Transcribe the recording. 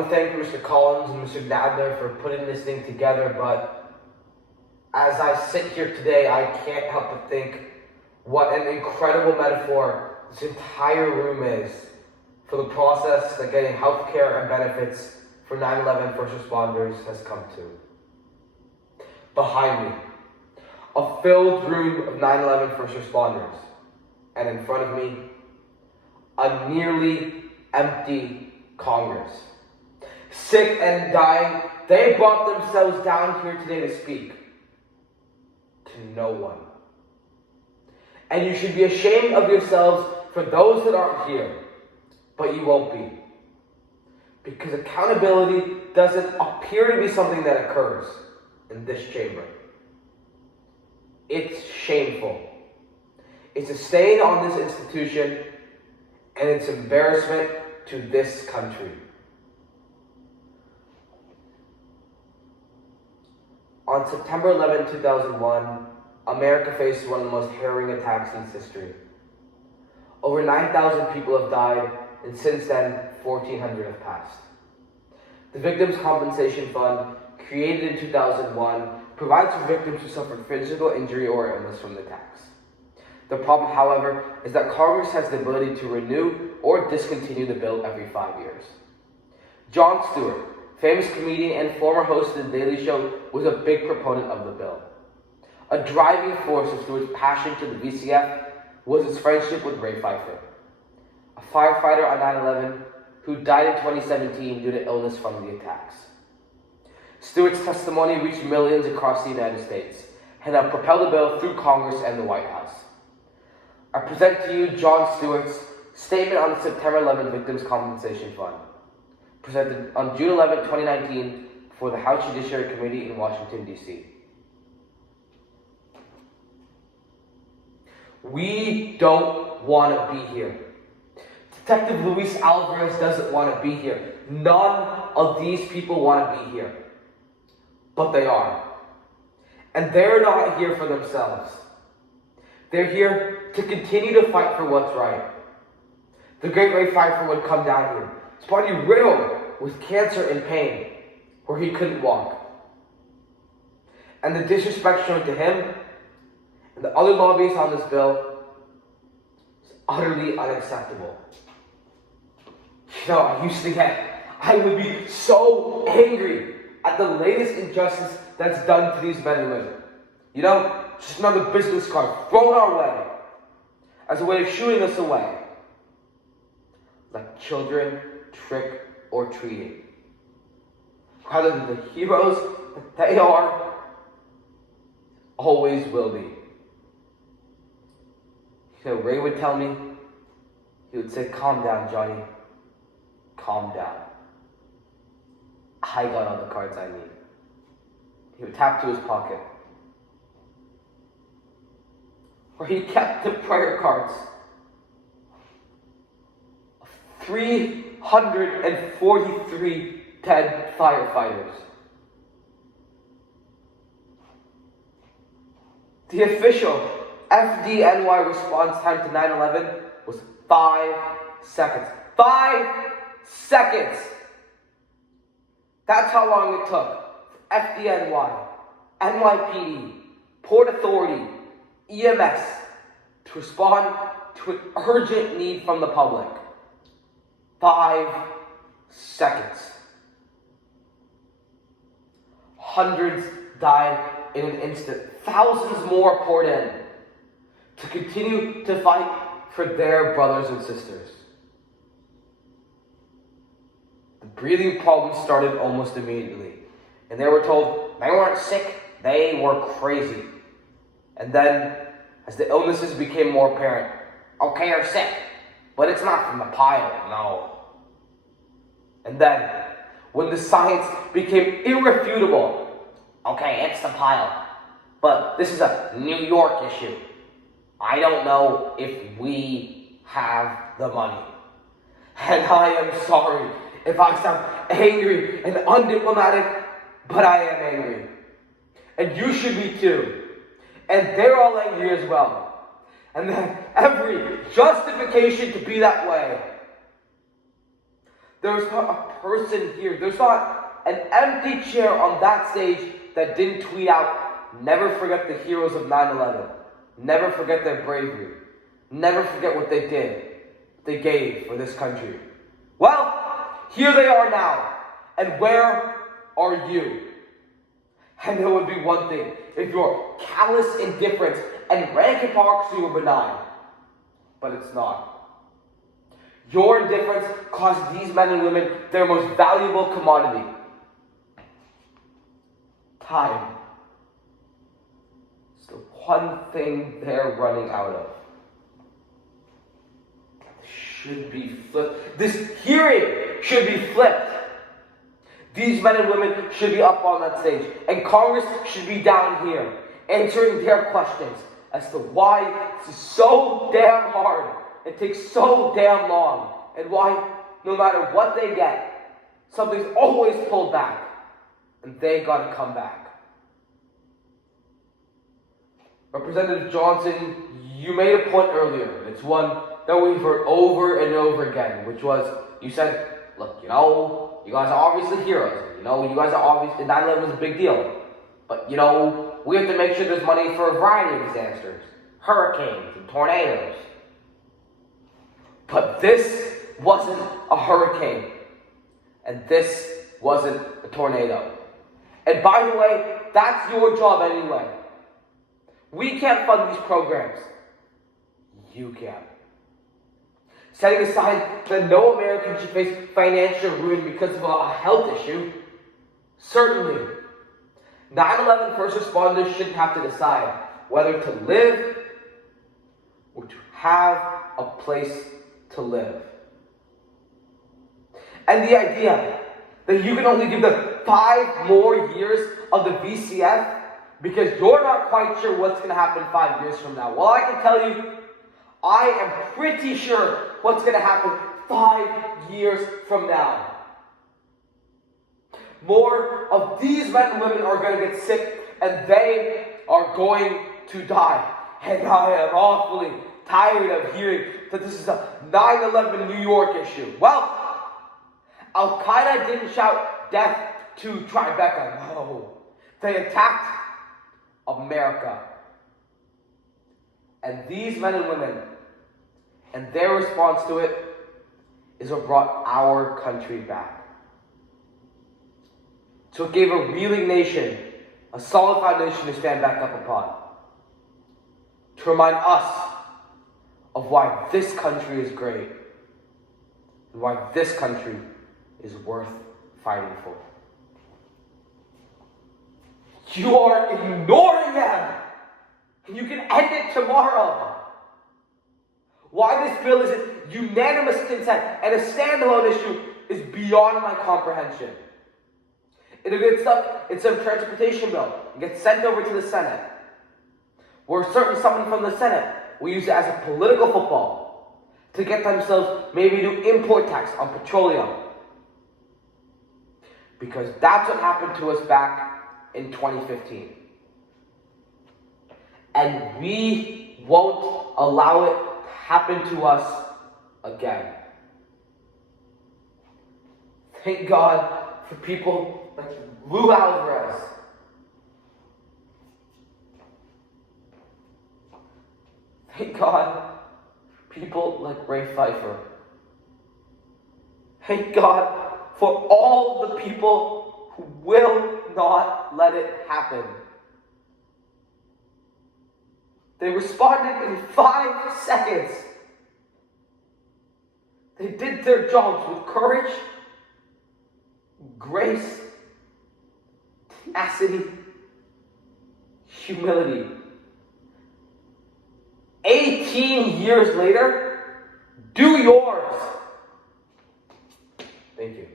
want to thank Mr. Collins and Mr. Nadler for putting this thing together, but as I sit here today, I can't help but think what an incredible metaphor this entire room is for the process that getting health care and benefits for 9/11 first responders has come to. Behind me, a filled room of 9/11 first responders, and in front of me, a nearly empty Congress. Sick and dying, they brought themselves down here today to speak to no one. And you should be ashamed of yourselves for those that aren't here, but you won't be. Because accountability doesn't appear to be something that occurs in this chamber. It's shameful. It's a stain on this institution, and it's embarrassment to this country. On September 11, 2001, America faced one of the most harrowing attacks in its history. Over 9,000 people have died, and since then, 1,400 have passed. The Victims' Compensation Fund, created in 2001, provides for victims who suffered physical injury or illness from the attacks. The problem, however, is that Congress has the ability to renew or discontinue the bill every 5 years. Jon Stewart, famous comedian and former host of The Daily Show, was a big proponent of the bill. A driving force of Stewart's passion to the VCF was his friendship with Ray Pfeiffer, a firefighter on 9/11 who died in 2017 due to illness from the attacks. Stewart's testimony reached millions across the United States and have propelled the bill through Congress and the White House. I present to you Jon Stewart's statement on the September 11 Victims' Compensation Fund, presented on June 11, 2019 for the House Judiciary Committee in Washington, D.C. We don't want to be here. Detective Luis Alvarez doesn't want to be here. None of these people want to be here. But they are. And they're not here for themselves. They're here to continue to fight for what's right. The great Ray Pfeiffer would come down here, his body riddled with cancer and pain, where he couldn't walk. And the disrespect shown to him and the other lobbyists on this bill is utterly unacceptable. I would be so angry at the latest injustice that's done to these men and women. Just another business card thrown our way as a way of shooing us away. Like children trick or treating. Rather than the heroes that they are, always will be. Ray would tell me, he would say, "Calm down, Johnny. Calm down. I got all the cards I need." He would tap to his pocket, where he kept the prayer cards of 343 dead firefighters. The official FDNY response time to 9/11 was 5 seconds. 5 seconds! That's how long it took FDNY, NYPD, Port Authority, EMS to respond to an urgent need from the public. 5 seconds. Hundreds died in an instant. Thousands more poured in to continue to fight for their brothers and sisters. The breathing problems started almost immediately, and they were told they weren't sick, they were crazy. And then, as the illnesses became more apparent, okay, you're sick, but it's not from the pile, no. And then, when the science became irrefutable, okay, it's the pile, but this is a New York issue. I don't know if we have the money. And I am sorry if I sound angry and undiplomatic, but I am angry. And you should be too. And they're all angry as well. And they have every justification to be that way. There's not a person here. There's not an empty chair on that stage that didn't tweet out, "Never forget the heroes of 9/11. Never forget their bravery. Never forget what they did, they gave for this country." Well, here they are now. And where are you? And there would be one thing: if your callous indifference and rank hypocrisy were benign. But it's not. Your indifference cost these men and women their most valuable commodity: time. It's the one thing they're running out of. Should be flipped. This hearing should be flipped. These men and women should be up on that stage, and Congress should be down here answering their questions as to why this is so damn hard, it takes so damn long, and why no matter what they get, something's always pulled back, and they gotta come back. Representative Johnson, you made a point earlier. It's one that we've heard over and over again, which was, you said, look, you guys are obviously heroes. You guys are obviously, 9/11 was a big deal. But, we have to make sure there's money for a variety of disasters. Hurricanes and tornadoes. But this wasn't a hurricane. And this wasn't a tornado. And by the way, that's your job anyway. We can't fund these programs. You can. Setting aside that no American should face financial ruin because of a health issue, certainly, 9/11 first responders shouldn't have to decide whether to live or to have a place to live. And the idea that you can only give them 5 more years of the VCF because you're not quite sure what's going to happen 5 years from now. Well, I can tell you, I am pretty sure what's going to happen 5 years from now. More of these men and women are going to get sick, and they are going to die. And I am awfully tired of hearing that this is a 9/11 New York issue. Well, Al-Qaeda didn't shout death to Tribeca. No. They attacked America. And these men and women, and their response to it, is what brought our country back. So it gave a reeling nation a solid foundation to stand back up upon. To remind us of why this country is great, and why this country is worth fighting for. You are ignoring them, and you can end it tomorrow. Why this bill isn't unanimous consent and a standalone issue is beyond my comprehension. It'll get stuck in some transportation bill and get sent over to the Senate, where someone from the Senate will use it as a political football to get themselves maybe to import tax on petroleum. Because that's what happened to us back in 2015. And we won't allow it to happen to us again. Thank God for people like Lou Alvarez. Thank God for people like Ray Pfeiffer. Thank God for all the people who will not let it happen. They responded in 5 seconds. They did their jobs with courage, grace, tenacity, humility. 18 years later, do yours. Thank you.